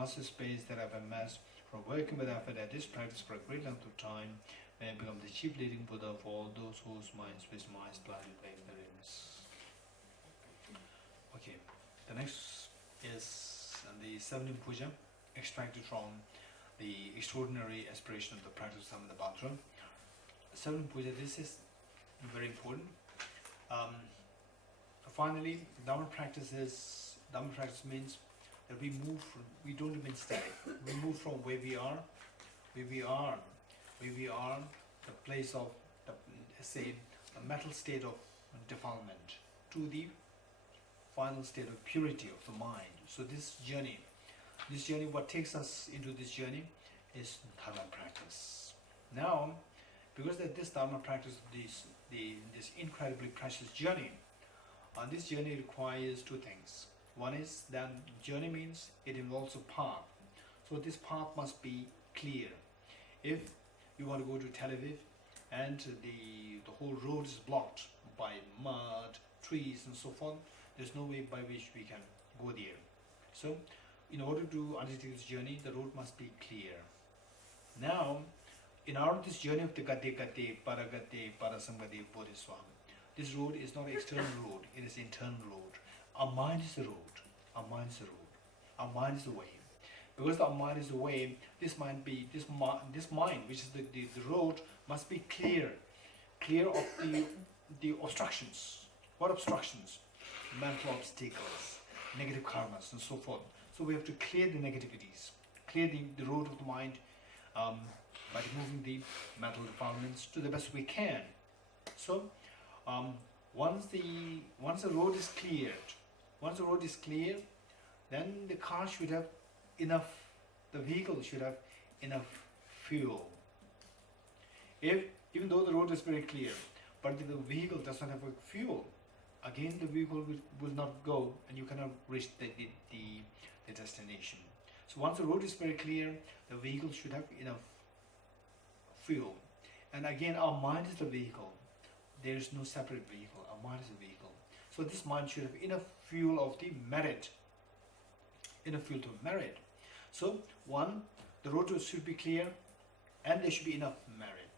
master space that I've amassed from working with effort at this practice for a great length of time, may I become the chief leading Buddha for all those whose minds, with minds, planted like therein. Okay, the next is the 7th puja, extracted from the extraordinary aspiration of the practice of the Bhadra. 7th puja, this is very important. Finally, Dharma practice means that we move from, we don't remain static. We move from where we are, the place of the, say, the mental state of defilement, to the final state of purity of the mind. So this journey, what takes us into this journey is Dharma practice. Now, because that this Dharma practice, this incredibly precious journey, this journey requires two things. One is that journey means it involves a path. So this path must be clear. If you want to go to Tel Aviv and the whole road is blocked by mud, trees and so forth, there's no way by which we can go there. So in order to undertake this journey, the road must be clear. Now, in this journey of the Gate Gate, Paragate, Parasamgate, Bodhiswam, this road is not an external road, it is internal road. Our mind is the road. Our mind is the road. Our mind is the way. Because our mind is the way, this mind, which is the road, must be clear of the obstructions. What obstructions? Mental obstacles, negative karmas, and so forth. So we have to clear the negativities, clear the road of the mind by removing the mental defilements to the best we can. So once the road is cleared, then the car should have enough, the vehicle should have enough fuel. Even though the road is very clear, but the vehicle does not have fuel, again the vehicle will not go and you cannot reach the destination. So once the road is very clear, the vehicle should have enough fuel. And again, our mind is the vehicle. There is no separate vehicle. Our mind is a vehicle. So this mind should have enough fuel of the merit. Enough fuel to merit. So one, the road should be clear and there should be enough merit.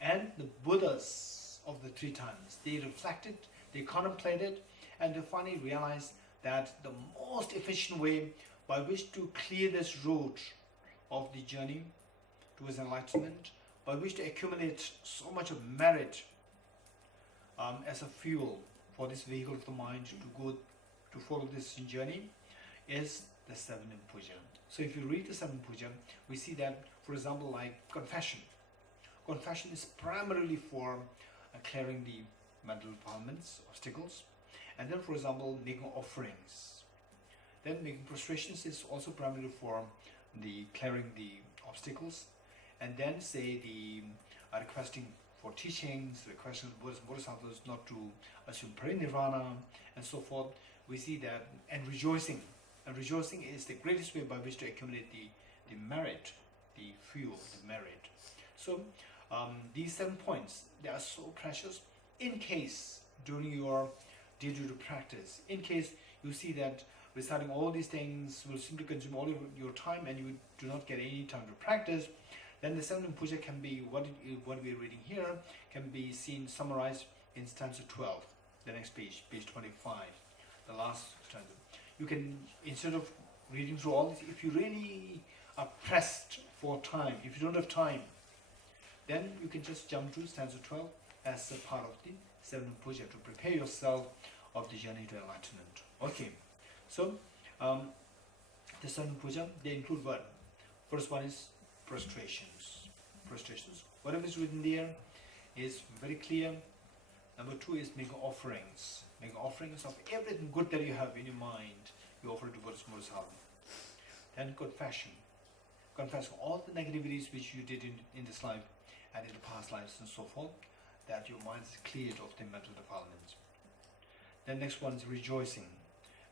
And the Buddhas of the 3 times, they reflected, they contemplated, and they finally realized that the most efficient way by which to clear this road of the journey towards enlightenment, by which to accumulate so much of merit as a fuel for this vehicle of the mind to follow this journey, is the 7th puja. So if you read the 7th puja, we see that, for example, like confession. Confession is primarily for clearing the mental defilements, obstacles, and then, for example, making offerings. Then making prostrations is also primarily for the clearing the obstacles, and then say the requesting for teachings, requesting Buddhas and Bodhisattvas not to assume parinirvana and so forth. We see that, and rejoicing. And rejoicing is the greatest way by which to accumulate the merit, the fuel, the merit. So these 7 points, they are so precious. In case during your day-to-day practice, in case you see that reciting all these things will simply consume all your time and you do not get any time to practice, then the 7th puja can be, what we are reading here, can be seen summarized in stanza 12, the next page, page 25, the last stanza. You can, instead of reading through all this, if you really are pressed for time, if you don't have time, then you can just jump to stanza 12 as a part of the 7th puja to prepare yourself of the journey to enlightenment. Okay, so the 7th puja, they include what? First one is prostrations. Prostrations. Whatever is written there is very clear. Number 2 is make offerings. Make offerings of everything good that you have in your mind. You offer it to Buddhas and Bodhisattvas. Then confession. Confess all the negativities which you did in this life and in the past lives and so forth, that your mind is cleared of the mental defilements. Then next one is rejoicing.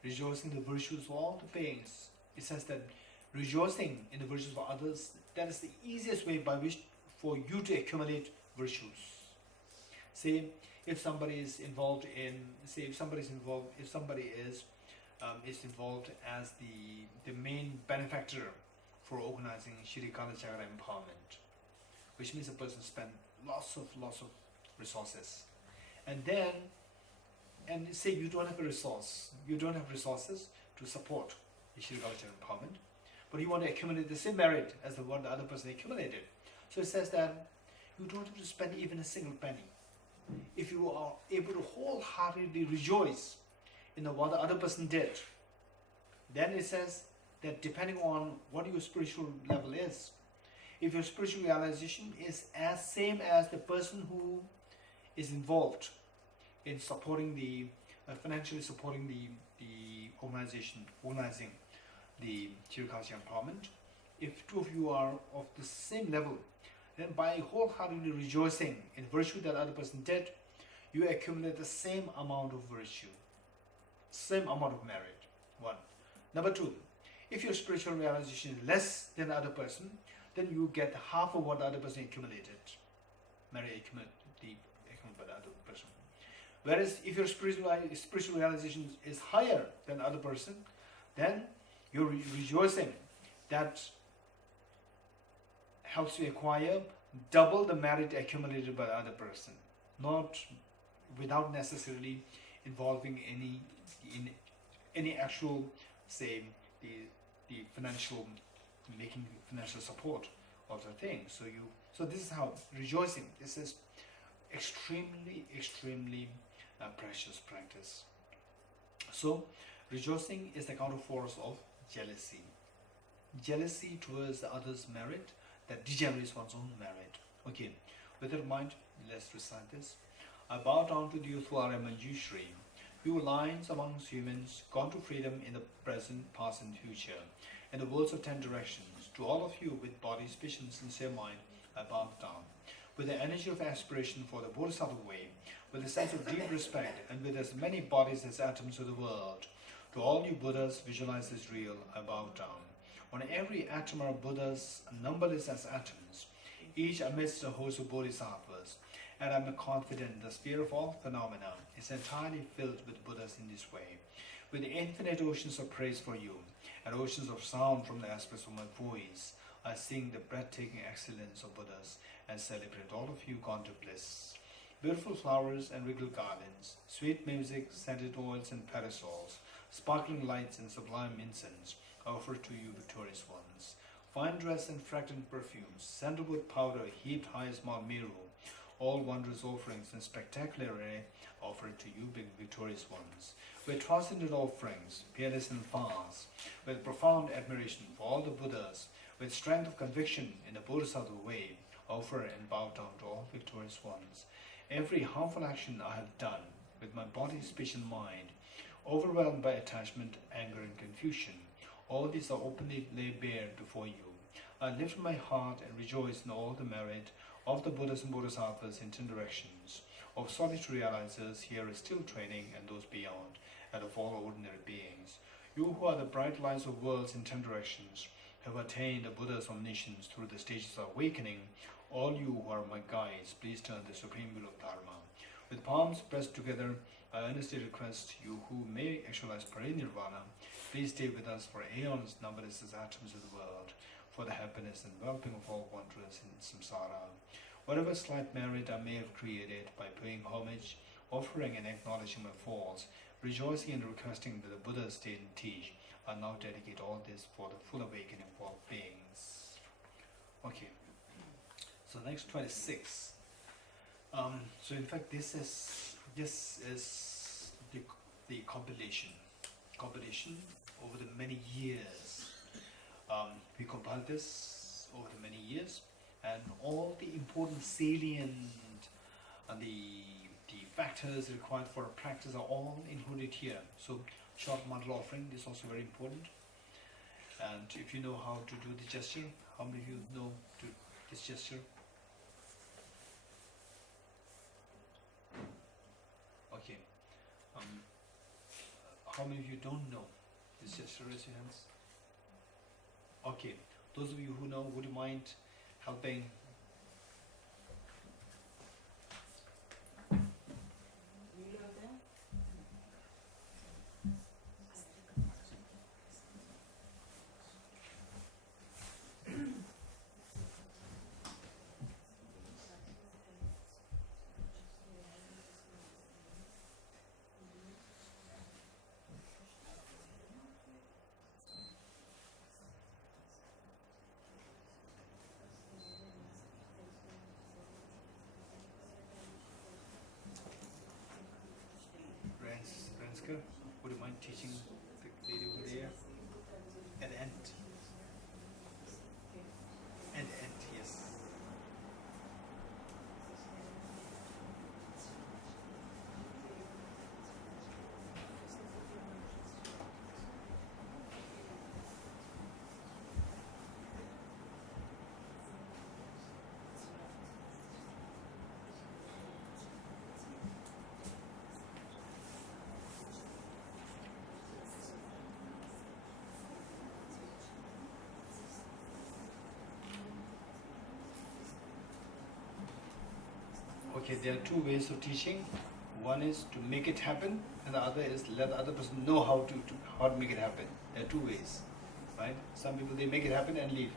Rejoicing the virtues of all the beings. It says that rejoicing in the virtues of others, that is the easiest way by which for you to accumulate virtues. Say if somebody is involved in, if somebody is is involved as the main benefactor for organizing Shri Kala Chakra empowerment, which means a person spends lots of resources, and say you don't have resources to support the Shri Kala Chakra empowerment, but you want to accumulate the same merit as the one the other person accumulated. So it says that you don't have to spend even a single penny. If you are able to wholeheartedly rejoice in what the other person did, then it says that depending on what your spiritual level is, if your spiritual realization is as same as the person who is involved in supporting financially supporting the organizing the Chirikasya empowerment, if two of you are of the same level, then by wholeheartedly rejoicing in virtue that other person did, you accumulate the same amount of virtue, same amount of merit. One. Number two, if your spiritual realization is less than the other person, then you get half of what the other person accumulated, merit accumulated by the other person. Whereas if your spiritual realization is higher than the other person, then you're rejoicing. That helps you acquire double the merit accumulated by the other person, not without necessarily involving any actual, say, the making financial support of the thing. So this is how rejoicing. This is extremely precious practice. So rejoicing is the counterforce of jealousy. Jealousy towards the other's merit that degenerates one's own merit. Okay, with that in mind, let's recite this. I bow down to the youthful Arya Manjushri, who lines amongst humans, gone to freedom in the present, past and future, in the worlds of 10 directions. To all of you with body, speech and sincere mind, I bow down. With the energy of aspiration for the Bodhisattva way, with a sense of deep respect, and with as many bodies as atoms of the world, to all you Buddhas visualized as real, I bow down. On every atom are Buddhas, numberless as atoms, each amidst a host of Bodhisattvas, and I am confident the sphere of all phenomena is entirely filled with Buddhas in this way. With infinite oceans of praise for you, and oceans of sound from the aspects of my voice, I sing the breathtaking excellence of Buddhas and celebrate all of you gone to bliss. Beautiful flowers and regal gardens, sweet music, scented oils and parasols, sparkling lights and sublime incense, offer to you victorious ones. Fine dress and fragrant perfumes, sandalwood powder heaped high as Mount Meru, all wondrous offerings and spectacular array offered to you big victorious ones. With transcendent offerings, peerless and fast, with profound admiration for all the Buddhas, with strength of conviction in the Bodhisattva way, offer and bow down to all victorious ones. Every harmful action I have done, with my body, speech and mind, overwhelmed by attachment, anger and confusion, all these are openly laid bare before you. I lift my heart and rejoice in all the merit of the Buddhas and Bodhisattvas in 10 directions, of solitary realizers here still training and those beyond, and of all ordinary beings. You who are the bright lights of worlds in 10 directions, have attained the Buddha's omniscience through the stages of awakening. All you who are my guides, please turn the supreme will of Dharma. With palms pressed together, I earnestly request you who may actualize parinirvana, please stay with us for aeons numberless as atoms of the world, for the happiness and well-being of all wanderers in samsara. Whatever slight merit I may have created by paying homage, offering and acknowledging my faults, rejoicing and requesting that the Buddha stay and teach, I now dedicate all this for the full awakening of all beings. Okay, so next 26. So in fact this is the compilation over the many years. We compiled this over the many years, and all the important salient and the factors required for a practice are all included here. So short mantra offering is also very important. And if you know how to do the gesture, how many of you know this gesture? Okay. How many of you don't know this gesture? Raise your hands. Okay. Those of you who know, would you mind helping? teaching the lady over there at the end. At the end, yes. Okay, there are two ways of teaching. One is to make it happen, and the other is let the other person know how to make it happen. There are two ways, right? Some people, they make it happen and leave.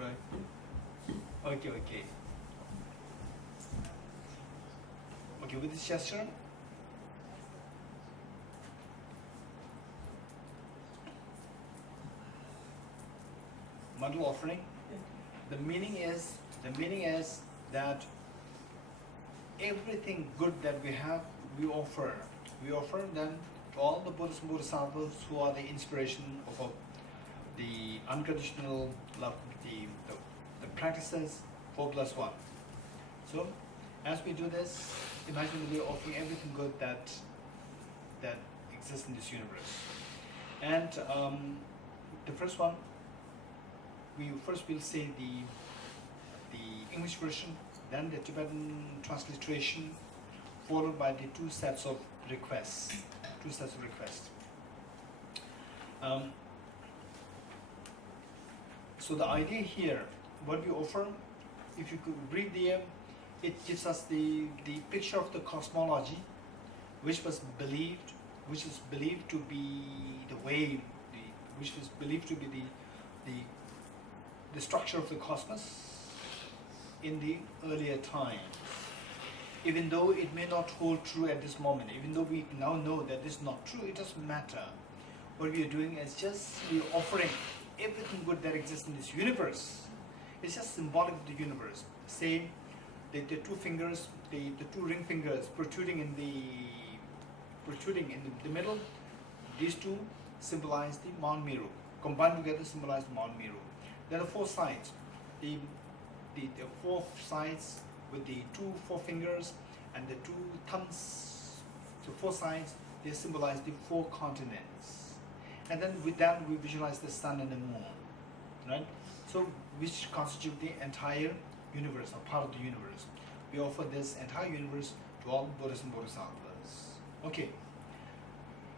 Right? Okay. Okay, with this gesture, mandal offering. The meaning is that everything good that we have, we offer. We offer them to all the Buddhas and Bodhisattvas who are the inspiration of the unconditional love, the practices 4+1. So, as we do this, imagine that we are offering everything good that exists in this universe. And the first one, we'll say the English version, then the Tibetan transliteration, followed by the two sets of requests. So the idea here, what we offer, if you could read there, it gives us the picture of the cosmology, which is believed to be the way, which is believed to be the structure of the cosmos in the earlier times. Even though it may not hold true at this moment, even though we now know that this is not true, it doesn't matter. What we are doing is just we are offering everything good that exists in this universe. It's just symbolic of the universe. Say the two fingers, the two ring fingers protruding in the middle, these two symbolize the Mount Meru. Combined together symbolize the Mount Meru. There are four sides. The four sides with the two forefingers and the two thumbs. The four sides, they symbolize the four continents. And then with that we visualize the sun and the moon, right? So which constitute the entire universe, or part of the universe. We offer this entire universe to all Buddhas and Bodhisattvas. Okay.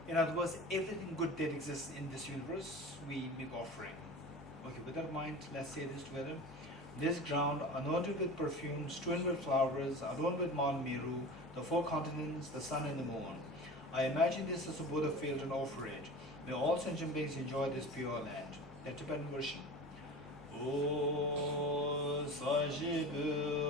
In other words, everything good that exists in this universe, we make offering. Okay, with that in mind, let's say this together. This ground, anointed with perfume, strewn with flowers, adorned with Mount Meru, the four continents, the sun and the moon. I imagine this as a Buddha field and offer it. May all sentient beings enjoy this pure land. The Tibetan version. O Sajibu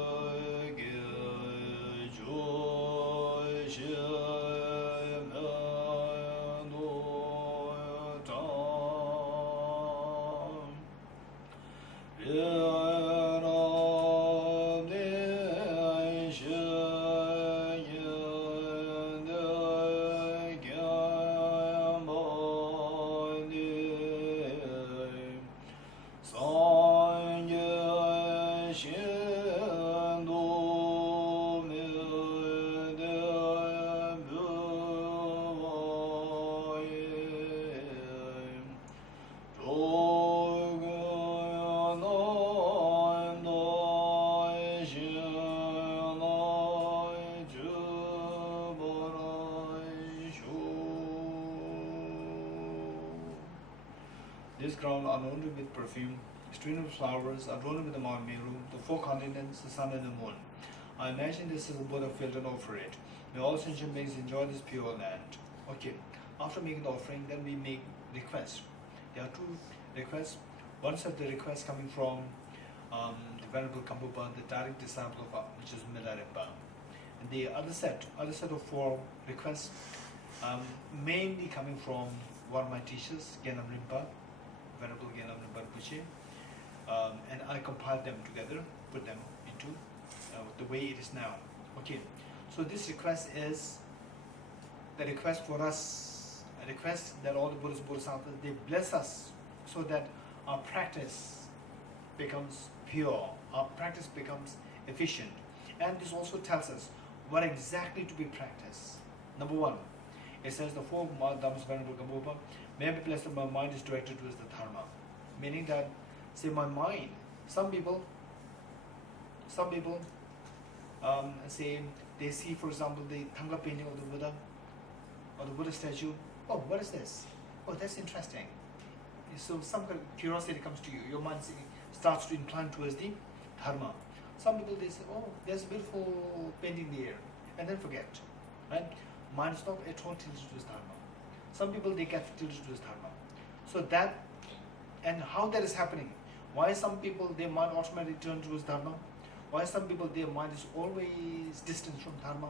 This ground anointed with perfume, strewn with flowers, adorned with the Mount Meru, the four continents, the sun and the moon. I imagine this is a Buddha field and offer it. May all sentient beings enjoy this pure land. Okay, after making the offering, then we make requests. There are two requests. One set the request coming from the Venerable Kambupa, the direct disciple of which is Milarepa. And the other set of four requests, mainly coming from one of my teachers, Genam Rinpa, Venerable Genam Rinpa Rinpoche, and I compiled them together, put them into the way it is now. Okay, so this request is the request for us, a request that all the Buddhas, Bodhisattvas, they bless us so that our practice becomes pure, our practice becomes efficient. And this also tells us what exactly to be practiced. Number one, it says the four Dhammas Venerable Gambopa, may I be blessed that my mind is directed towards the Dharma. Meaning that, say my mind, some people say they see, for example, the Thangla painting of the Buddha or the Buddha statue. Oh, what is this? Oh, that's interesting. So some kind of curiosity comes to you. Your mind starts to incline towards the Dharma. Some people, they say, oh, there's a beautiful painting there, and then forget, right? Mind is not at all tilted towards Dharma. Some people, they get tilted towards Dharma. So that, and how that is happening? Why some people, their mind automatically turns towards Dharma? Why some people, their mind is always distant from Dharma?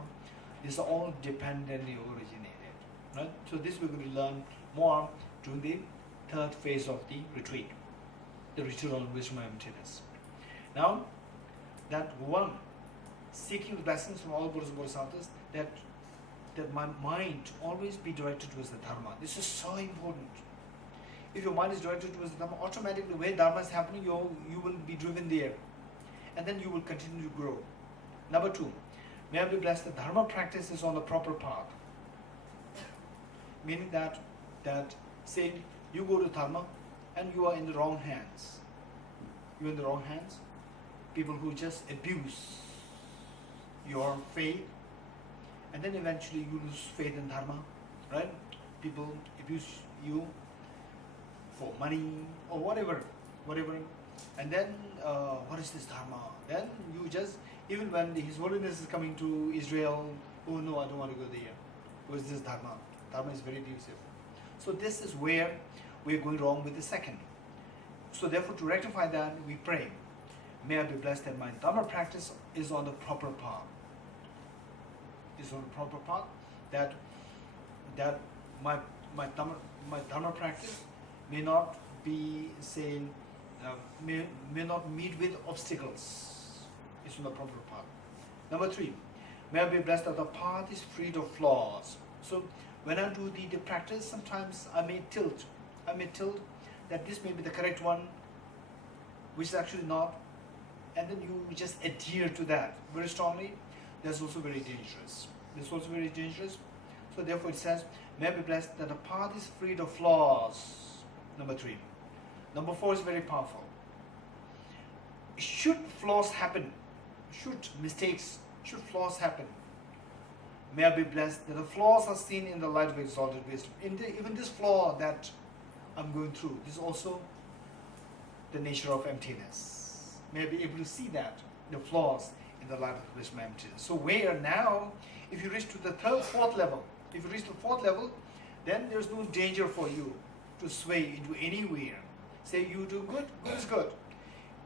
These are all dependently originated, right? So this we're going to learn more during the third phase of the retreat on wisdom and emptiness. Now, that one, seeking the blessings from all Buddhas and Bodhisattvas, that my mind always be directed towards the Dharma. This is so important. If your mind is directed towards the Dharma, automatically when Dharma is happening, you will be driven there. And then you will continue to grow. Number two, may I be blessed that Dharma practice is on the proper path. Meaning that say you go to Dharma and you are in the wrong hands. You're in the wrong hands. People who just abuse your faith, and then eventually you lose faith in Dharma, right? People abuse you for money or whatever, and then what is this Dharma? Then you just, even when His Holiness is coming to Israel, oh no, I don't want to go there. What is this Dharma? Dharma is very abusive. So this is where we're going wrong with the second. So therefore, to rectify that, we pray, may I be blessed that my Dharma practice is on the proper path. Is on the proper path, that my Dharma practice may not be, say, may not meet with obstacles. It's on the proper path. Number three, may I be blessed that the path is free of flaws. So when I do the practice, sometimes I may tilt that this may be the correct one, which is actually not, and then you just adhere to that very strongly. That's also very dangerous. So therefore it says, may I be blessed that the path is free of flaws. Number three. Number four is very powerful. Should flaws happen, should flaws happen, may I be blessed that the flaws are seen in the light of exalted wisdom. Even this flaw that I'm going through, this is also the nature of emptiness. May I be able to see that, the flaws in the light of wisdom and emptiness. So where now, if you reach to the fourth level, then there's no danger for you to sway into anywhere. Say you do good, good is good.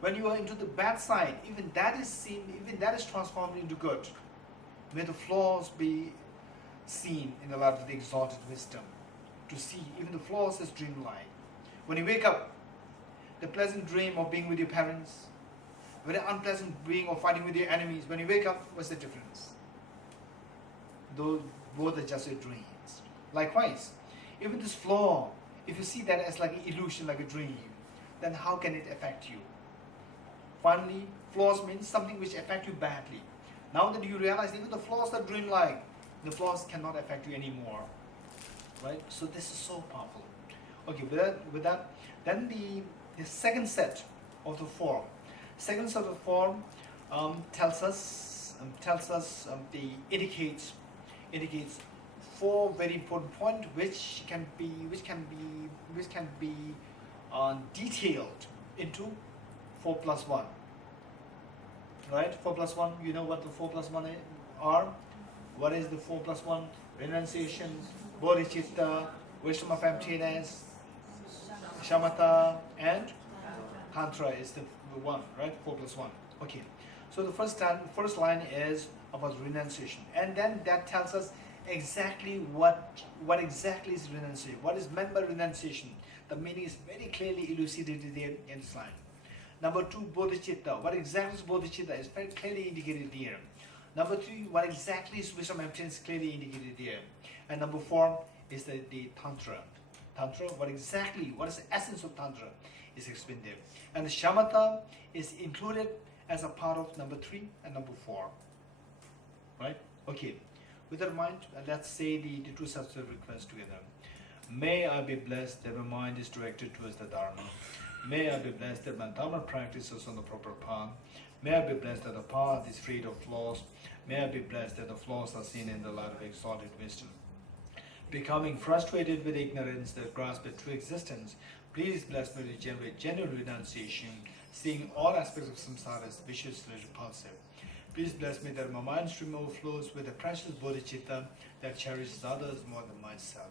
When you are into the bad side, even that is seen, even that is transformed into good. May the flaws be seen in the light of the exalted wisdom. To see even the flaws as dreamlike. When you wake up, the pleasant dream of being with your parents, very unpleasant dream of fighting with your enemies, when you wake up, what's the difference? Those both are just your dreams. Likewise, even this flaw, if you see that as like an illusion, like a dream, then how can it affect you? Finally, flaws means something which affects you badly. Now that you realize even the flaws are dreamlike, the flaws cannot affect you anymore. Right? So this is so powerful. Okay, with that, then the second set of the form. Second set of form indicates four very important points which can be detailed into 4+1. Right? 4+1. You know what the 4+1 are? What is the 4+1? Renunciation, Bodhicitta, wisdom of emptiness, shamatha, and tantra is the one, right? 4+1. Okay. So the first line is about renunciation, and then that tells us exactly what exactly is renunciation. What is meant by renunciation? The meaning is very clearly elucidated there in this line. Number two, bodhicitta. What exactly is bodhicitta is very clearly indicated here. Number 3, what exactly is wisdom emptiness clearly indicated here. And number 4 is the Tantra. Tantra, what is the essence of Tantra is explained there. And the Shamatha is included as a part of number 3 and number 4. Right? Okay. With that in mind, let's say the two sets of requests together. May I be blessed that my mind is directed towards the Dharma. May I be blessed that my Dharma practice is on the proper path. May I be blessed that the path is freed of flaws. May I be blessed that the flaws are seen in the light of exalted wisdom. Becoming frustrated with ignorance that grasps at true existence, please bless me to generate genuine renunciation, seeing all aspects of samsara as viciously repulsive. Please bless me that my mind stream overflows with the precious bodhicitta that cherishes others more than myself.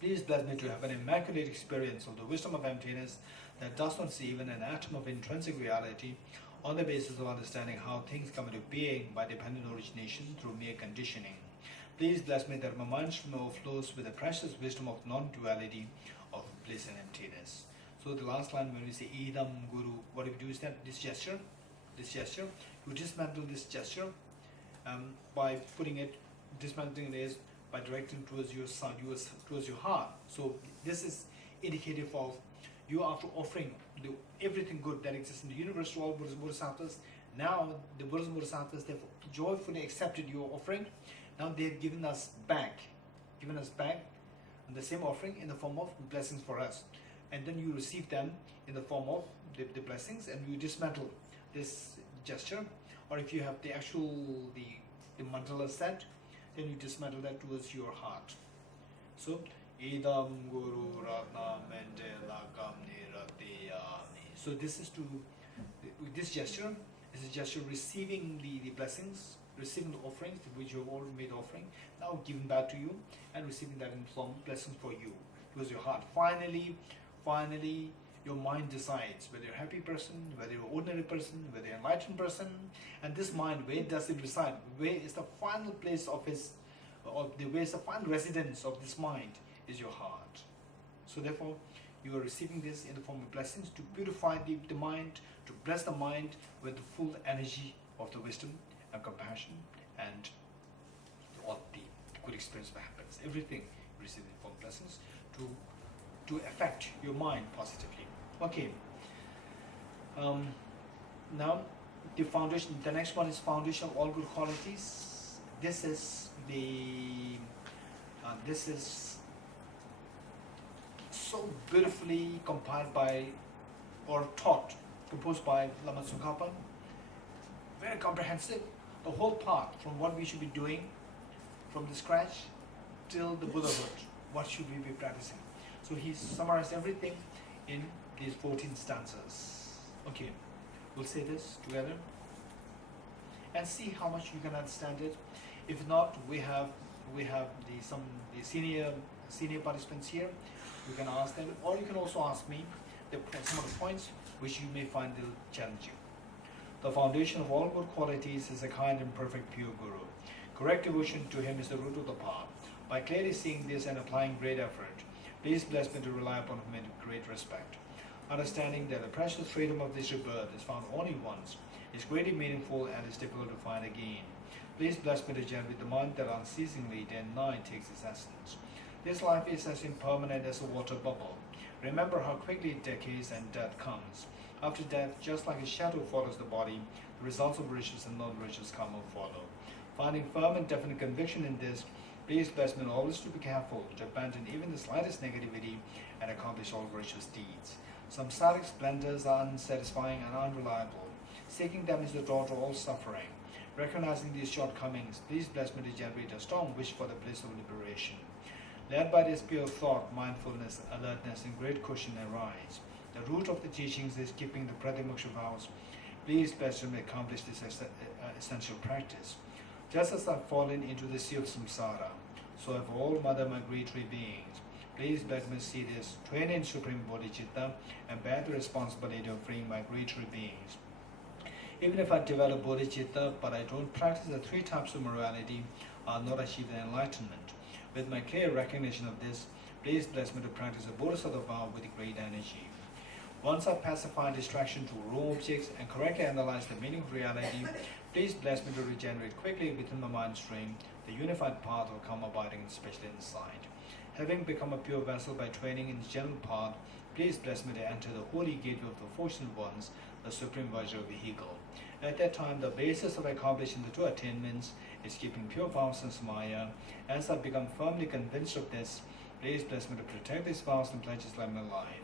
Please bless me to have an immaculate experience of the wisdom of emptiness that does not see even an atom of intrinsic reality on the basis of understanding how things come into being by dependent origination through mere conditioning. Please bless me that my mind stream overflows with the precious wisdom of non-duality of bliss and emptiness. So the last line when we say Idam Guru, what do we do is that this gesture, you dismantle this gesture by putting it, dismantling it is by directing towards your side, towards your heart. So this is indicative of you after offering everything good that exists in the universe to all Buddhas and Bodhisattvas. Now the Buddhas and Bodhisattvas, they've joyfully accepted your offering. Now they've given us back the same offering in the form of blessings for us. And then you receive them in the form of the blessings, and you dismantle this gesture. Or if you have the actual, the mandala set, then you dismantle that towards your heart. So, Idam Guru Ratna Mendela Kamni Ratiyami. So this is this gesture is a gesture receiving the blessings, receiving the offerings which you have already made offering, now given back to you, and receiving that in form of blessings for you towards your heart. Finally, your mind decides whether you're a happy person, whether you're an ordinary person, whether you're an enlightened person. And this mind, where does it reside? Where is the final place of where is the final residence of this mind is your heart. So therefore, you are receiving this in the form of blessings to purify the mind, to bless the mind with the full energy of the wisdom and compassion and all the good experience that happens. Everything you receive in the form of blessings to affect your mind positively. Okay. Now the foundation. The next one is foundation of all good qualities. This is so beautifully compiled by or composed by Lama Tsongkhapa. Very comprehensive. The whole part from what we should be doing from the scratch till the Buddhahood. What should we be practicing? So he summarized everything in these 14 stanzas. Okay, we'll say this together and see how much you can understand it. If not, we have the senior participants here. You can ask them, or you can also ask me some of the points which you may find challenging. The foundation of all good qualities is a kind and perfect pure Guru. Correct devotion to him is the root of the path. By clearly seeing this and applying great effort, please bless me to rely upon him with great respect. Understanding that the precious freedom of this rebirth is found only once, is greatly meaningful and is difficult to find again. Please bless me to generate the mind that unceasingly day and night takes its essence. This life is as impermanent as a water bubble. Remember how quickly it decays and death comes. After death, just like a shadow follows the body, the results of riches and non-riches come or follow. Finding firm and definite conviction in this, please bless me always to be careful to abandon even the slightest negativity and accomplish all virtuous deeds. Samsaric splendors are unsatisfying and unreliable. Seeking them is the door to all suffering. Recognizing these shortcomings, please bless me to generate a strong wish for the bliss of liberation. Led by this pure thought, mindfulness, alertness, and great caution arise. The root of the teachings is keeping the Pratimoksha vows. Please bless me to accomplish this essential practice. Just as I've fallen into the sea of samsara, so have all mother migratory beings. Please bless me to see this, train in supreme bodhicitta, and bear the responsibility of freeing migratory beings. Even if I develop bodhicitta, but I don't practice the 3 types of morality, I'll not achieve the enlightenment. With my clear recognition of this, please bless me to practice the Bodhisattva vow with great energy. Once I pacify distraction to raw objects and correctly analyze the meaning of reality, please bless me to regenerate quickly within my mind stream, the unified path will come abiding especially inside. Having become a pure vessel by training in the general path, please bless me to enter the holy gateway of the fortunate ones, the supreme Vajra vehicle. At that time, the basis of accomplishing the two attainments is keeping pure vows and samaya. As I become firmly convinced of this, please bless me to protect these vows and pledges like my life.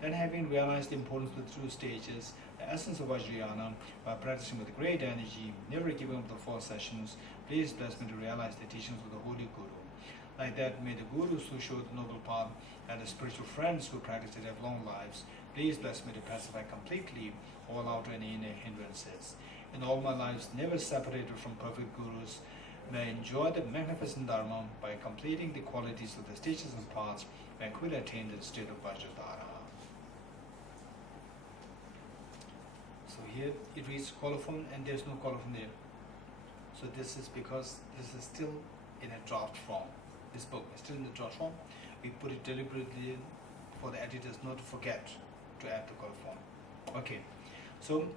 Then, having realized the importance of the two stages, the essence of Vajrayana, by practicing with great energy, never giving up the 4 sessions, please bless me to realize the teachings of the Holy Guru. Like that, may the Gurus who showed the noble path and the spiritual friends who practice it have long lives, please bless me to pacify completely all outer and inner hindrances. In all my lives, never separated from perfect Gurus, may I enjoy the magnificent Dharma by completing the qualities of the stages and paths, may I quickly attain the state of Vajradhara. So here it reads colophon and there's no colophon there. So this is because this is still in a draft form. This book is still in the draft form. We put it deliberately for the editors not to forget to add the colophon. Okay, so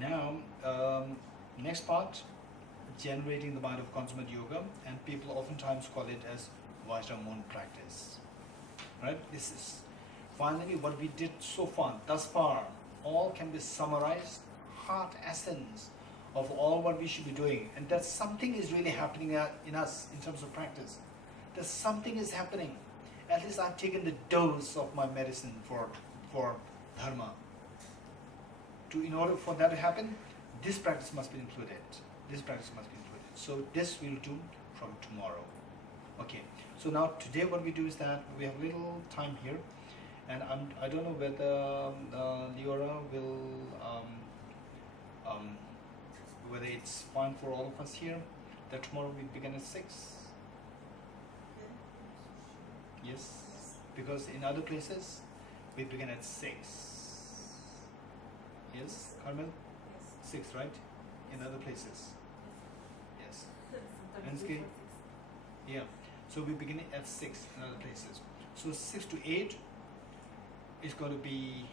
now next part, generating the mind of consummate yoga, and people oftentimes call it as Vajra moon practice. Right? This is finally what we did so far, thus far. All can be summarized, heart essence of all what we should be doing, and that something is really happening in us in terms of practice. That something is happening. At least I've taken the dose of my medicine for dharma. In order for that to happen, this practice must be included. This practice must be included. So this we'll do from tomorrow. Okay. So now today what we do is that we have little time here. And I don't know whether Leora will, whether it's fine for all of us here, that tomorrow we begin at 6. Yes, because in other places we begin at 6. Yes, Carmel? Yes. 6, right? In other places. Yes. Wednesday? Yeah. So we begin at 6 in other places. So 6 to 8 is going to be,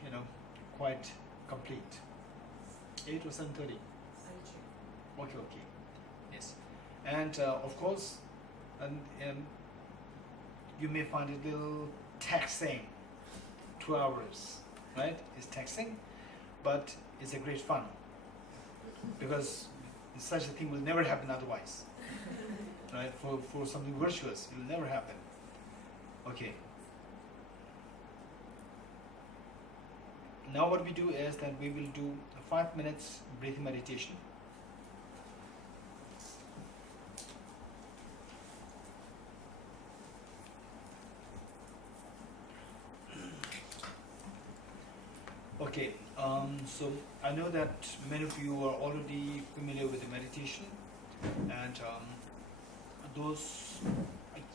quite complete. 8 or 7:30. Okay. Yes. And of course, and you may find it a little taxing. 2 hours, right? It's taxing, but it's a great fun because such a thing will never happen otherwise. Right? For something virtuous, it will never happen. Okay. Now what we do is that we will do a 5 minutes breathing meditation. Okay, so I know that many of you are already familiar with the meditation, and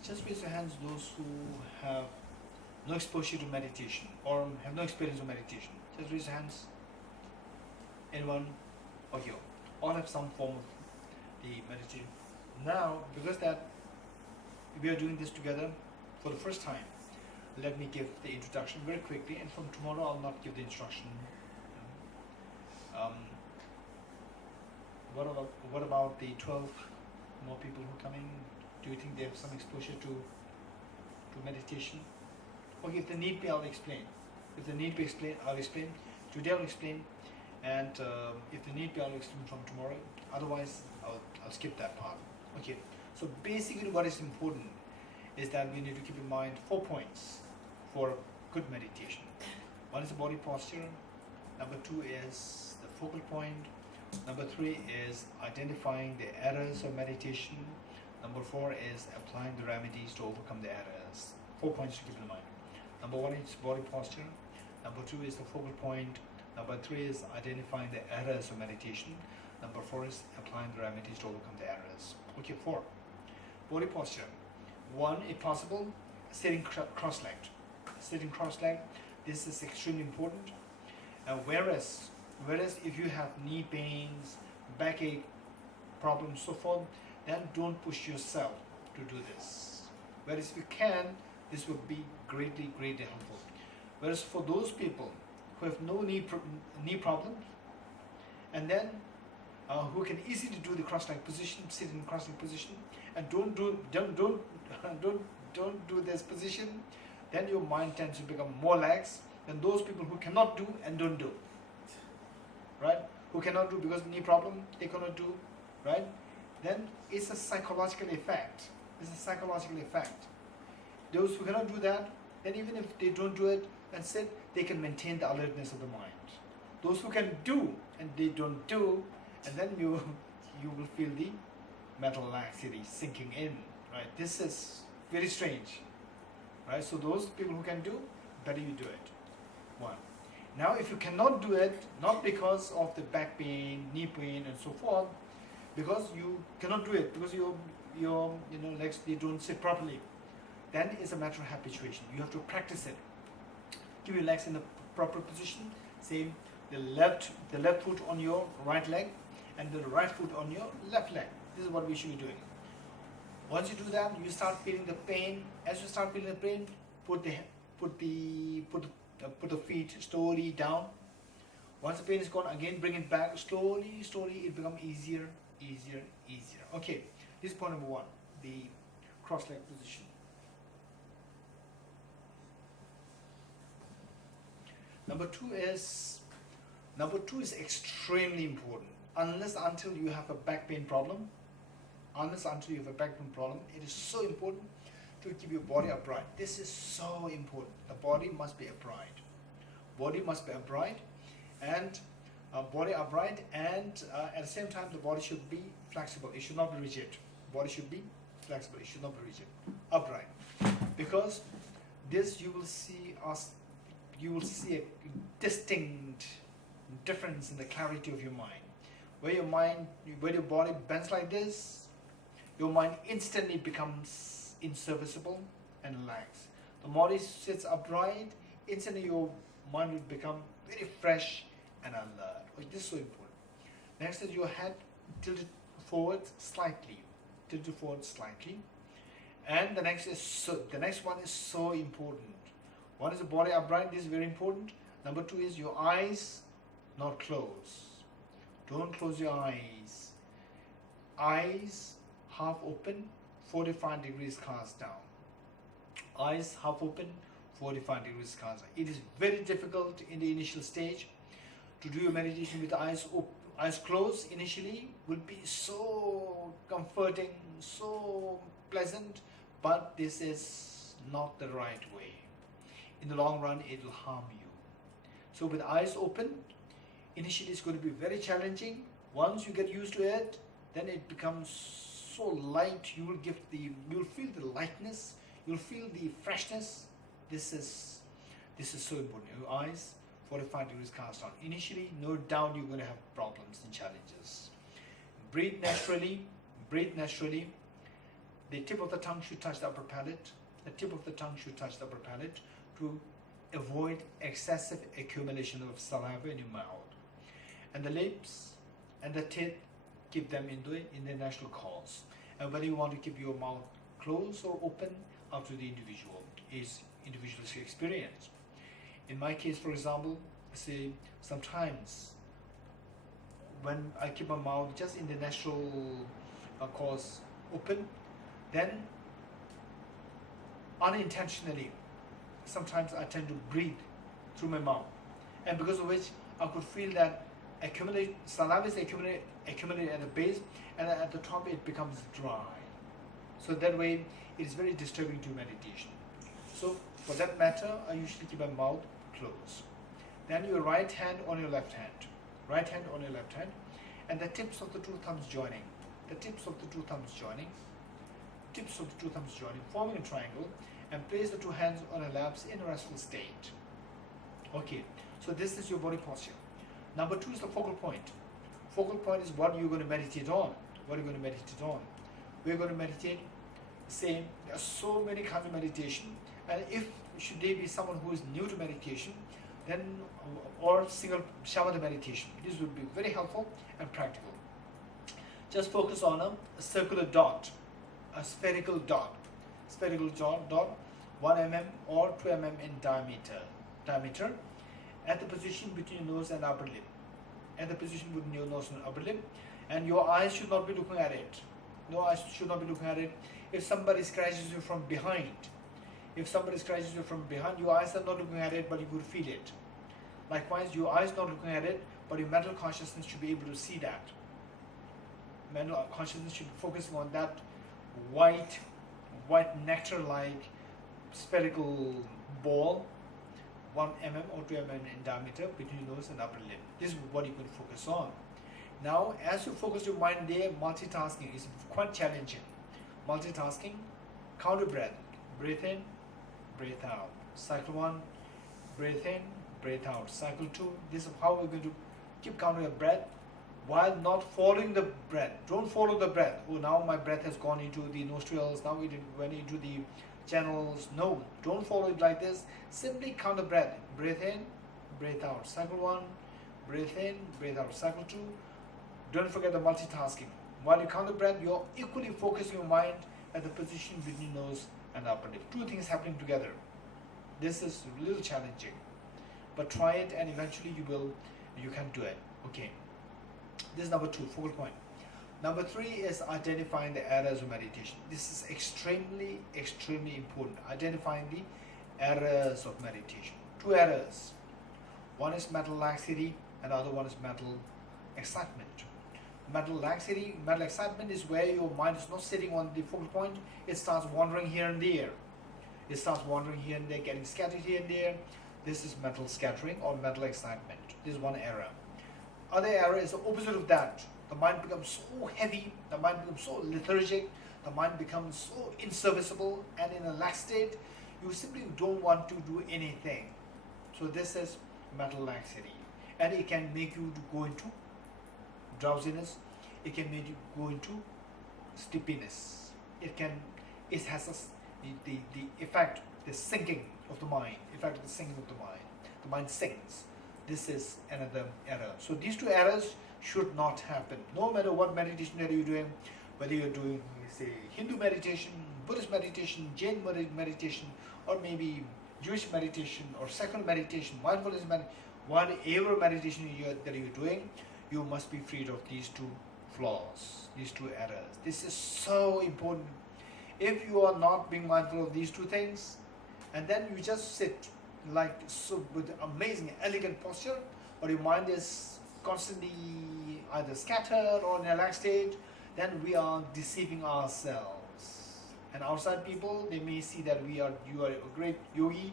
just raise your hands, those who have no exposure to meditation or have no experience of meditation. Just raise your hands. Anyone? Okay, all have some form of the meditation. Now, because that we are doing this together for the first time, let me give the introduction very quickly, and from tomorrow I'll not give the instruction. What about the 12 more people who are coming? Do you think they have some exposure to meditation? Okay, if the need be, I'll explain. If the need be I'll explain. Today I'll explain, and if the need be, I'll explain from tomorrow. Otherwise, I'll skip that part. Okay. So basically, what is important is that we need to keep in mind 4 points for good meditation. One is the body posture. Number 2 is the focal point. Number 3 is identifying the errors of meditation. Number 4 is applying the remedies to overcome the errors. 4 points to keep in mind. Number 1 is body posture. Number 2 is the focal point. Number 3 is identifying the errors of meditation. Number 4 is applying the remedies to overcome the errors. Okay, 4. Body posture. 1, if possible, sitting cross-legged. Sitting cross-legged. This is extremely important. Whereas if you have knee pains, backache problems, so forth, then don't push yourself to do this. Whereas if you can, this would be greatly helpful. Whereas for those people who have no knee problems, and then who can easily do the cross-legged position, sit in cross-legged position, and don't do this position, then your mind tends to become more lax than those people who cannot do and don't do. Right? Who cannot do because of knee problem, they cannot do, right? Then it's a psychological effect. It's a psychological effect. Those who cannot do that, then even if they don't do it and sit, they can maintain the alertness of the mind. Those who can do and they don't do, and then you will feel the mental laxity sinking in, right? This is very strange, right? So those people who can do, better you do it. One. Now if you cannot do it, not because of the back pain, knee pain and so forth, because you cannot do it, because your legs, they don't sit properly, then it's a matter of habituation. You have to practice it. Keep your legs in the proper position. Say the left foot on your right leg and the right foot on your left leg. This is what we should be doing. Once you do that, you start feeling the pain. As you start feeling the pain, put the feet slowly down. Once the pain is gone, again bring it back slowly. It becomes easier. Okay, this is point number one, the cross-leg position. Number two is extremely important. Unless until you have a back pain problem, it is so important to keep your body upright. This is so important. The body must be upright. And at the same time, the body should be flexible. It should not be rigid. Body should be flexible. It should not be rigid. Upright. Because this you will see a distinct difference in the clarity of your mind. Where your body bends like this, your mind instantly becomes inserviceable and relaxed. The body sits upright, instantly your mind will become very fresh and alert. This is so important. Next is your head tilted forward slightly. And the next one is so important. One is the body upright. This is very important. Number two is your eyes not closed. Don't close your eyes. Eyes half open, 45 degrees cast down. Eyes half open, 45 degrees cast down. It is very difficult in the initial stage to do your meditation with the eyes closed. Initially will be so comforting, so pleasant, but this is not the right way. In the long run, it will harm you. So with eyes open, initially it's going to be very challenging. Once you get used to it, then it becomes so light. You will feel the lightness. You'll feel the freshness. This is so important. Your eyes 45 degrees cast down. Initially, no doubt you're going to have problems and challenges. Breathe naturally. The tip of the tongue should touch the upper palate. To avoid excessive accumulation of saliva in your mouth. And the lips and the teeth, keep them in the natural course. And whether you want to keep your mouth closed or open, up to the individual's experience. In my case, for example, say sometimes when I keep my mouth just in the natural course open, then unintentionally, sometimes I tend to breathe through my mouth, and because of which I could feel that saliva is accumulated at the base, and at the top it becomes dry. So that way it is very disturbing to meditation. So for that matter, I usually keep my mouth closed. Then your right hand on your left hand, and the tips of the two thumbs joining, forming a triangle, and place the two hands on your laps in a restful state. Okay, so this is your body posture. Number two is the focal point. Focal point is what you're going to meditate on. We're going to meditate, say, there are so many kinds of meditation, and should there be someone who is new to meditation, then, or single shamatha meditation, this would be very helpful and practical. Just focus on a circular dot, a spherical dot, 1 mm or 2 mm in diameter, at the position between your nose and upper lip. At the position between your nose and upper lip, and your eyes should not be looking at it. No eyes should not be looking at it. If somebody scratches you from behind, your eyes are not looking at it, but you could feel it. Likewise, your eyes not looking at it, but your mental consciousness should be able to see that. Mental consciousness should be focusing on that white nectar-like spherical ball, 1 mm or 2 mm in diameter between nose and upper lip. This is what you can focus on. Now, as you focus your mind there, multitasking is quite challenging. Multitasking, counter breath. Breathe in, breathe out. Cycle 1, breathe in, breathe out. Cycle 2. This is how we're going to keep counting your breath while not following the breath. Don't follow the breath. Oh, now my breath has gone into the nostrils. Now it went into the channels. No, don't follow it like this. Simply count the breath. Breathe in, breathe out. Cycle 1, breathe in, breathe out. Cycle 2. Don't forget the multitasking. While you count the breath, you're equally focusing your mind at the position between nose and upper lip. Two things happening together. This is a little challenging, but try it and eventually you can do it. Okay. This is number 2, focal point. Number 3 is identifying the errors of meditation. This is extremely important. Identifying the errors of meditation. 2 errors. One is mental laxity and the other one is mental excitement. Mental excitement is where your mind is not sitting on the focal point. It starts wandering here and there. Getting scattered here and there. This is mental scattering or mental excitement. This is one error. Other error is the opposite of that. The mind becomes so heavy, the mind becomes so lethargic, the mind becomes so inserviceable, and in a lax state, you simply don't want to do anything. So this is mental laxity. And it can make you go into drowsiness, it can make you go into sleepiness. It has the effect, the sinking of the mind, the mind sinks. This is another error. So these 2 errors should not happen. No matter what meditation that you're doing, whether you're doing, say, Hindu meditation, Buddhist meditation, Jain meditation, or maybe Jewish meditation, or secular meditation, mindfulness meditation, whatever meditation that you're doing, you must be freed of these 2 flaws, these 2 errors. This is so important. If you are not being mindful of these 2 things, and then you just sit like so with amazing, elegant posture, or your mind is constantly either scattered or in a relaxed state, then we are deceiving ourselves. And outside people, they may see that you are a great yogi,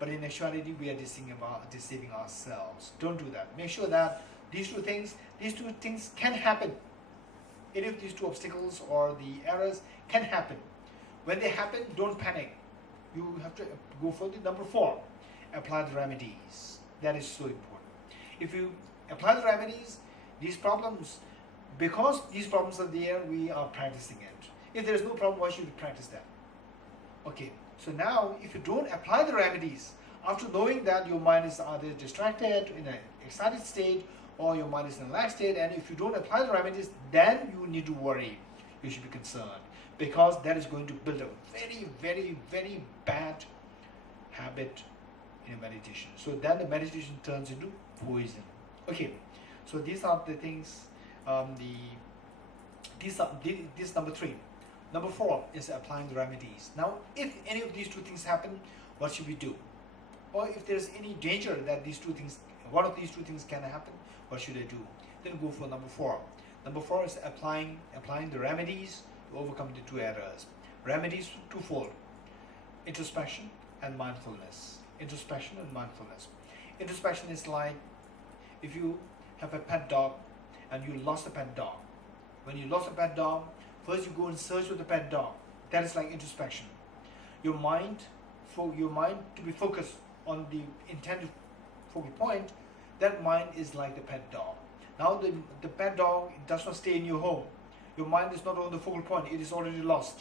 but in actuality, we are deceiving ourselves. Don't do that. Make sure that these two things can happen. Any of these 2 obstacles or the errors can happen. When they happen, don't panic. You have to go for the number 4. Apply the remedies. That is so important. If you apply the remedies, these problems, because these problems are there, we are practicing it. If there is no problem, why should we practice that? Okay, so now if you don't apply the remedies, after knowing that your mind is either distracted, in an excited state, or your mind is in a relaxed state, and if you don't apply the remedies, then you need to worry. You should be concerned, because that is going to build a very bad habit in a meditation. So then the meditation turns into poison. Okay, so these are the things. This is number 3. Number 4 is applying the remedies. Now, if any of these 2 things happen, what should we do? Or if there's any danger that one of these two things can happen, what should I do? Then go for number 4. Number 4 is applying the remedies to overcome the 2 errors. Remedies twofold: introspection and mindfulness. Introspection and mindfulness. Introspection is like if you have a pet dog and you lost a pet dog. When you lost a pet dog, first you go and search for the pet dog. That is like introspection. Your mind to be focused on the intended focal point, that mind is like the pet dog. Now the pet dog does not stay in your home. Your mind is not on the focal point, it is already lost,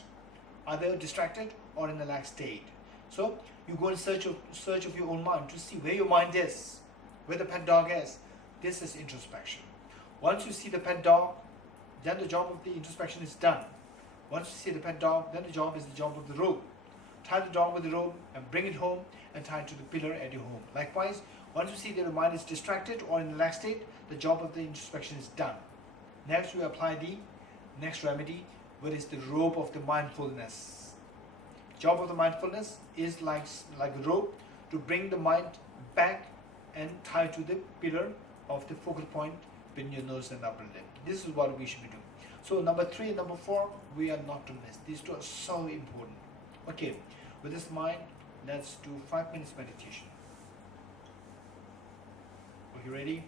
either distracted or in a lax state. So you go in search of your own mind to see where your mind is, where the pet dog is. This is introspection. Once you see the pet dog, then the job of the introspection is done. Once you see the pet dog, then the job is the job of the road, tie the dog with the rope and bring it home and tie it to the pillar at your home. Likewise, once you see that the mind is distracted or in a relaxed state, the job of the introspection is done. Next, we apply the next remedy, which is the rope of the mindfulness. Job of the mindfulness is like a rope to bring the mind back and tie to the pillar of the focal point between your nose and upper lip. This is what we should be doing. So number 3 and number 4, we are not to miss. These two are so important. Okay, with this mind, let's do 5 minutes meditation. Are you ready?